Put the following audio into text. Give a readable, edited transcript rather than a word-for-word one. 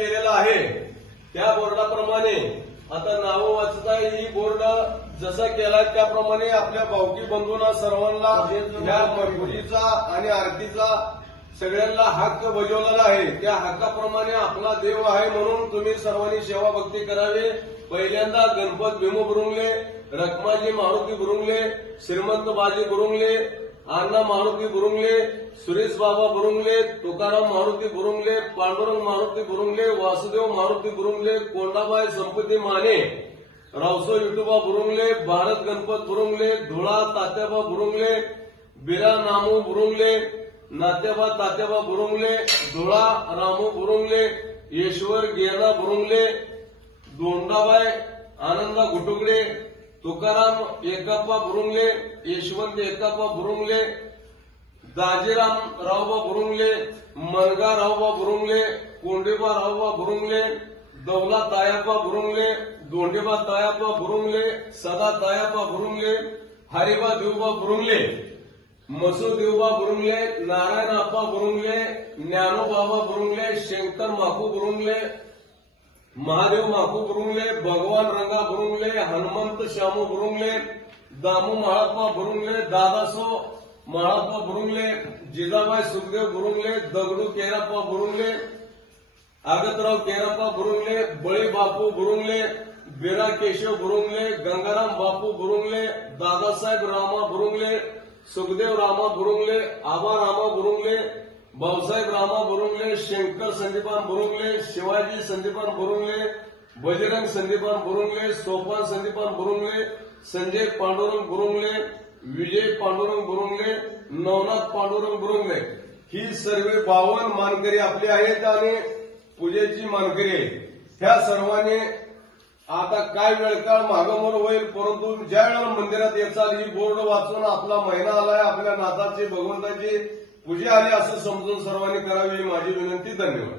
केलेला आहे त्या बोर्डाप्रमाणे आता नावं वाचताय ही बोर्ड जसा केला त्याप्रमाणे आपल्या भावकी बंधूंना सर्वांना या पूजेचा आणि आरतीचा सगळ्यांना हक्क बजावलेला आहे। त्या हक्काप्रमाणे आपला देव आहे म्हणून तुम्ही सर्वांनी सेवा भक्ती करावी। पहिल्यांदा गणपत भीमू बुरुंगले, रखमाजी मारुती बुरुंगले, श्रीमंत बाजी बुरुंगले, अण्णा मारुती बुरुंगले, सुरेश बाबा बुरुंगले, तुकाराम मारुती बुरुंगले, पांडुरंग मारुती बुरुंगले, वासुदेव मारुती बुरुंगले, कोंडाबाई संपती माने, रावसो विठोबा बुरुंगले, भारत गणपत बुरुंगले, धुळा तात्याबा बुरुंगले, बिरा नामू बुरुंगले, नात्याबा तात्याबा बुरुंगले, धुळा रामू बुरुंगले, ईश्वर गेना बुरुंगले, दोंडाबाई आनंदा गुटुगडे, तुकाराम एकाप्पा बुरुंगले, यशवंत एकाप्पा बुरुंगले, दाजीराम रावबा बुरुंगले, मनगा रावबा बुरुंगले, कोंडेबा रावबा बुरुंगले, दौला तायाप्पा बुरुंगले, दोंडेबा तायाप्पा बुरुंगले, सदा तायाप्पा बुरुंगले, हरिबा देवबा बुरुंगले, मसू देवबा बुरुंगले, नारायण आप्पा बुरुंगले, ज्ञानोबाबा बुरुंगले, शंकर माकू बुरुंगले, महादेव माकू बुरुंगले, भगवान रंगा बुरुंगले, हनुमंत श्यामू बुरुंगले, दामू महात्मा बुरुंगले, दादासो महात्मा बुरुंगले, जिजाबाई सुखदेव बुरुंगले, दगडू केरप्पा बुरुंगले, आगतराव केरप्पा बुरुंगले, बळी बापू बुरुंगले, बिरा केशव बुरुंगले, गंगाराम बापू बुरुंगले, दादासाहेब रामा बुरुंगले, सुखदेव रामा बुरुंगले, आबा रामा बुरुंगले, भाऊसाहेब रामा बुरुंगले, शंकर संदीपान बुरुंगले, शिवाजी संदीपान बुरुंगले, बजरंग संदीपान बुरुंगले, सोपान संदीपान बुरुंगले, संजय पांडुरंग बुरुंगले, विजय पांडुरंग बुरुंगले, नवनाथ पांडुरंग बुरुंगले ही सर्व 52 मानकरी आपले आहेत आणि पूजेची मानकरी आहे। ह्या सर्वांनी आता काय वेळकाळ मागमोर होईल परंतु ज्या वेळेला मंदिरात येचाल ही बोर्ड वाचून आपला महिना आलाय, आपल्या नाथाची भगवंताची पूजा आली असं समजून सर्वांनी करावी ही माझी विनंती। धन्यवाद।